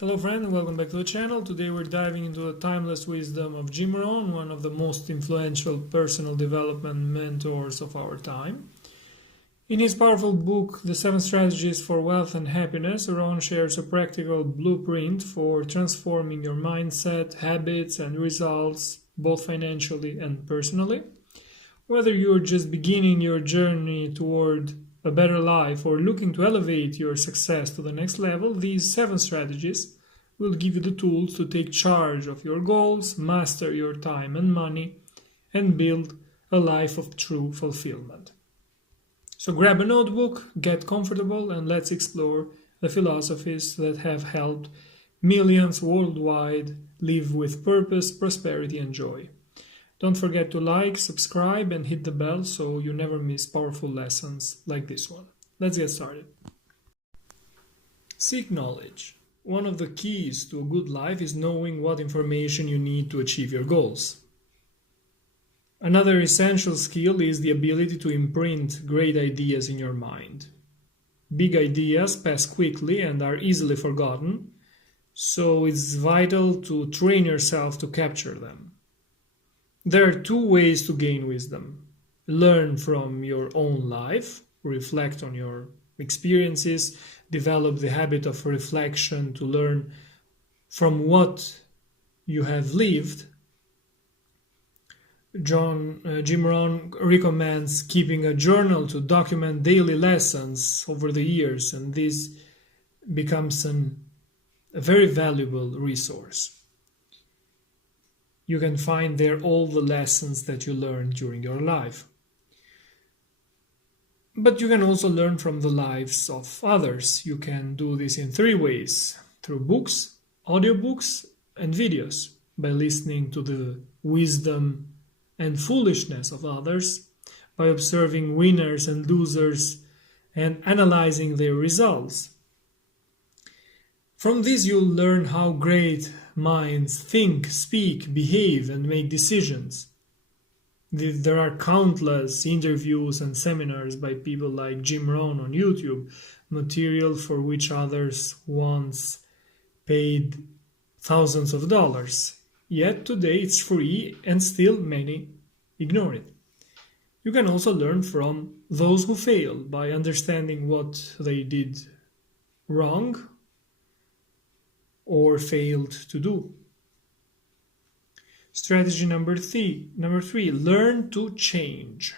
Hello friend and welcome back to the channel. Today we're diving into the timeless wisdom of Jim Rohn, one of the most influential personal development mentors of our time. In his powerful book, The 7 Strategies for Wealth and Happiness, Rohn shares a practical blueprint for transforming your mindset, habits and results, both financially and personally. Whether you're just beginning your journey toward a better life or looking to elevate your success to the next level, these 7 strategies will give you the tools to take charge of your goals, master your time and money, and build a life of true fulfillment. So grab a notebook, get comfortable, and let's explore the philosophies that have helped millions worldwide live with purpose, prosperity, and joy. Don't forget to like, subscribe, and hit the bell so you never miss powerful lessons like this one. Let's get started. Seek knowledge. One of the keys to a good life is knowing what information you need to achieve your goals. Another essential skill is the ability to imprint great ideas in your mind. Big ideas pass quickly and are easily forgotten, so it's vital to train yourself to capture them. There are 2 ways to gain wisdom. Learn from your own life, reflect on your experiences, develop the habit of reflection to learn from what you have lived. Jim Rohn recommends keeping a journal to document daily lessons over the years, and this becomes a very valuable resource. You can find there all the lessons that you learned during your life. But you can also learn from the lives of others. You can do this in 3 ways: through books, audiobooks, and videos, by listening to the wisdom and foolishness of others, by observing winners and losers and analyzing their results. From this you'll learn how great minds think, speak, behave, and make decisions. There are countless interviews and seminars by people like Jim Rohn on YouTube, material for which others once paid thousands of dollars. Yet today it's free and still many ignore it. You can also learn from those who failed by understanding what they did wrong or failed to do. Strategy number 3, learn to change.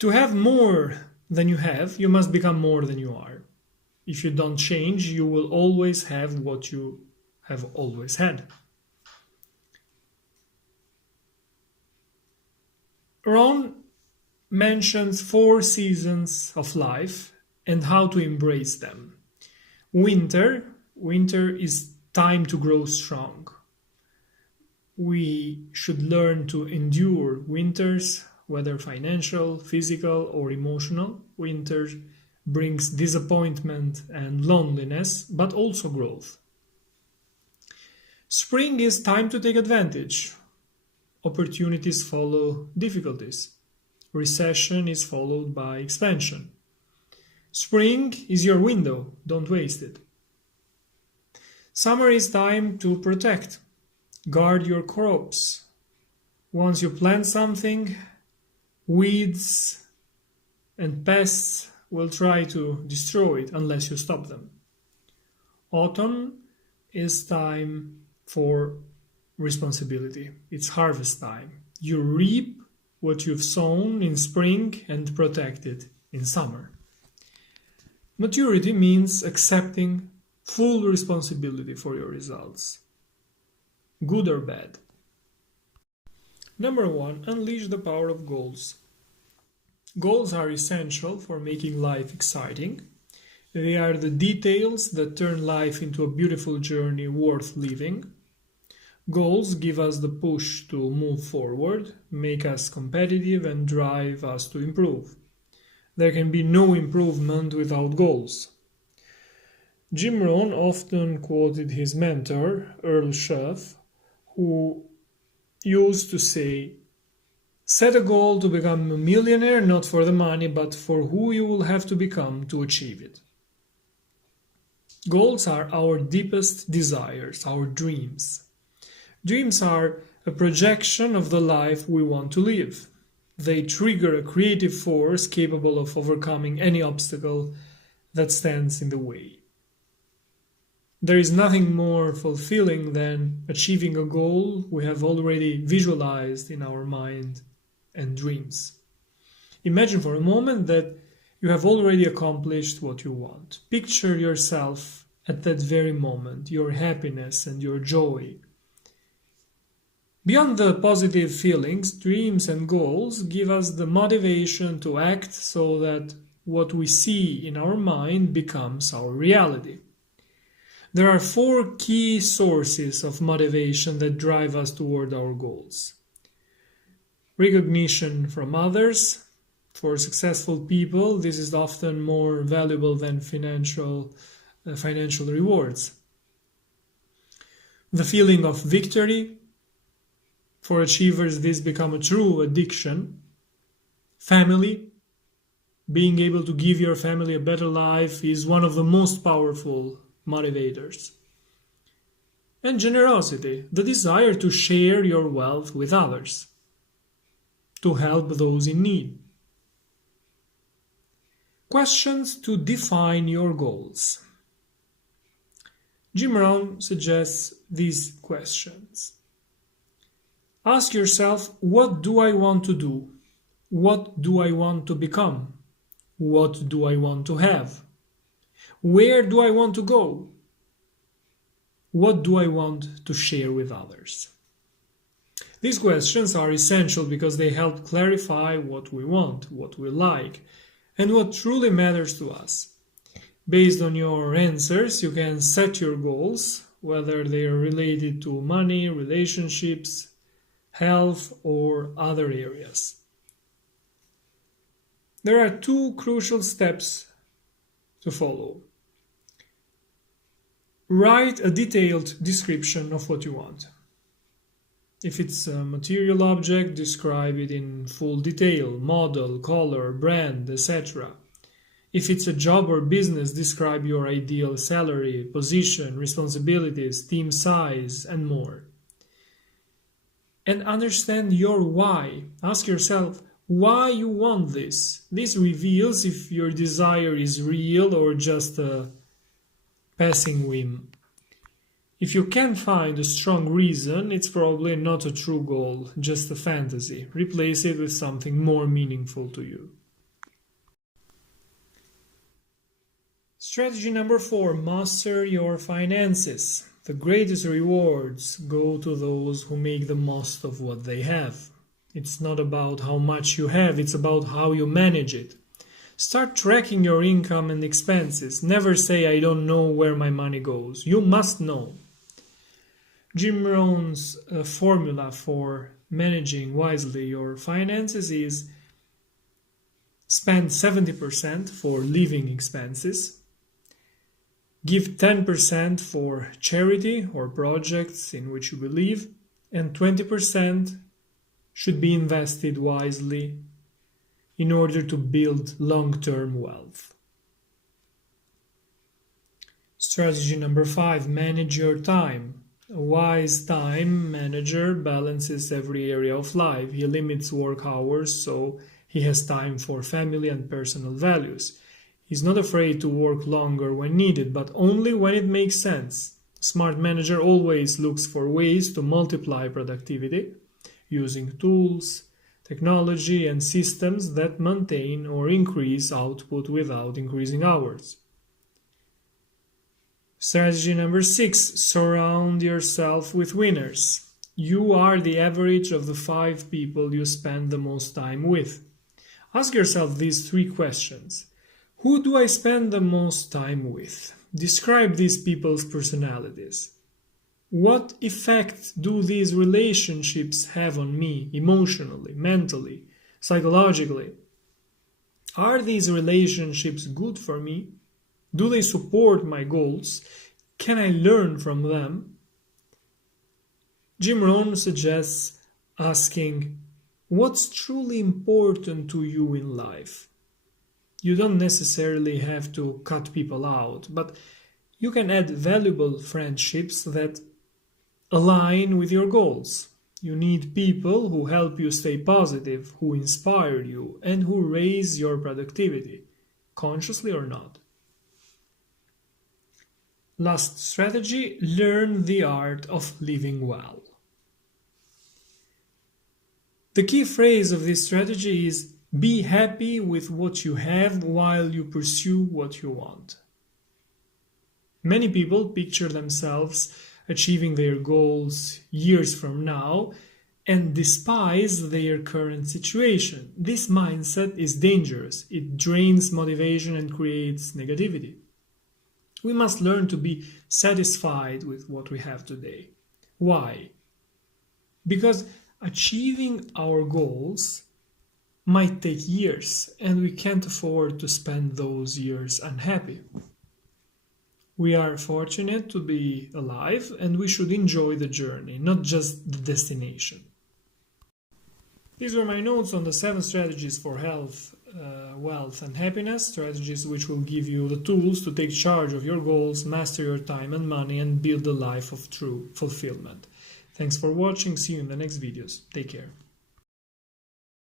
To have more than you have, you must become more than you are. If you don't change, you will always have what you have always had. Rohn mentions 4 seasons of life and how to embrace them. Winter is time to grow strong. We should learn to endure winters, whether financial, physical, or emotional. Winter brings disappointment and loneliness, but also growth. Spring is time to take advantage. Opportunities follow difficulties. Recession is followed by expansion. Spring is your window, don't waste it. Summer is time to protect. Guard your crops. Once you plant something, weeds and pests will try to destroy it unless you stop them. Autumn is time for responsibility. It's harvest time. You reap what you've sown in spring and protect it in summer. Maturity means accepting full responsibility for your results, good or bad. Number 1, unleash the power of goals. Goals are essential for making life exciting. They are the details that turn life into a beautiful journey worth living. Goals give us the push to move forward, make us competitive, and drive us to improve. There can be no improvement without goals. Jim Rohn often quoted his mentor, Earl Schaff, who used to say, "Set a goal to become a millionaire, not for the money, but for who you will have to become to achieve it." Goals are our deepest desires, our dreams. Dreams are a projection of the life we want to live. They trigger a creative force capable of overcoming any obstacle that stands in the way. There is nothing more fulfilling than achieving a goal we have already visualized in our mind and dreams. Imagine for a moment that you have already accomplished what you want. Picture yourself at that very moment, your happiness and your joy. Beyond the positive feelings, dreams and goals give us the motivation to act so that what we see in our mind becomes our reality. There are 4 key sources of motivation that drive us toward our goals. Recognition from others. For successful people, this is often more valuable than financial rewards. The feeling of victory. For achievers, this becomes a true addiction. Family. Being able to give your family a better life is one of the most powerful motivators. And generosity, the desire to share your wealth with others, to help those in need. Questions to define your goals. Jim Rohn suggests these questions. Ask yourself, what do I want to do? What do I want to become? What do I want to have? Where do I want to go? What do I want to share with others? These questions are essential because they help clarify what we want, what we like, and what truly matters to us. Based on your answers, you can set your goals, whether they are related to money, relationships, health, or other areas. There are 2 crucial steps to follow. Write a detailed description of what you want. If it's a material object, describe it in full detail, model, color, brand, etc. If it's a job or business, describe your ideal salary, position, responsibilities, team size, and more. And understand your why. Ask yourself why you want this. This reveals if your desire is real or just a passing whim. If you can't find a strong reason, it's probably not a true goal, just a fantasy. Replace it with something more meaningful to you. Strategy number 4, master your finances. The greatest rewards go to those who make the most of what they have. It's not about how much you have, it's about how you manage it. Start tracking your income and expenses. Never say, I don't know where my money goes. You must know. Jim Rohn's formula for managing wisely your finances is spend 70% for living expenses, give 10% for charity or projects in which you believe, and 20% should be invested wisely in order to build long-term wealth. Strategy number 5, manage your time. A wise time manager balances every area of life. He limits work hours so he has time for family and personal values. He's not afraid to work longer when needed, but only when it makes sense. A smart manager always looks for ways to multiply productivity using tools, technology, and systems that maintain or increase output without increasing hours. Strategy number 6, surround yourself with winners. You are the average of the 5 people you spend the most time with. Ask yourself these 3 questions. Who do I spend the most time with? Describe these people's personalities. What effect do these relationships have on me emotionally, mentally, psychologically? Are these relationships good for me? Do they support my goals? Can I learn from them? Jim Rohn suggests asking, what's truly important to you in life? You don't necessarily have to cut people out, but You can add valuable friendships that align with your goals. You need people who help you stay positive, who inspire you, and who raise your productivity, consciously or not. Last strategy, learn the art of living well. The key phrase of this strategy is be happy with what you have while you pursue what you want. Many people picture themselves achieving their goals years from now and despise their current situation. This mindset is dangerous. It drains motivation and creates negativity. We must learn to be satisfied with what we have today. Why? Because achieving our goals might take years, and we can't afford to spend those years unhappy. We are fortunate to be alive, and we should enjoy the journey, not just the destination. These were my notes on the 7 strategies for health, wealth and happiness, strategies which will give you the tools to take charge of your goals, master your time and money, and build a life of true fulfillment. Thanks for watching. See you in the next videos. Take care.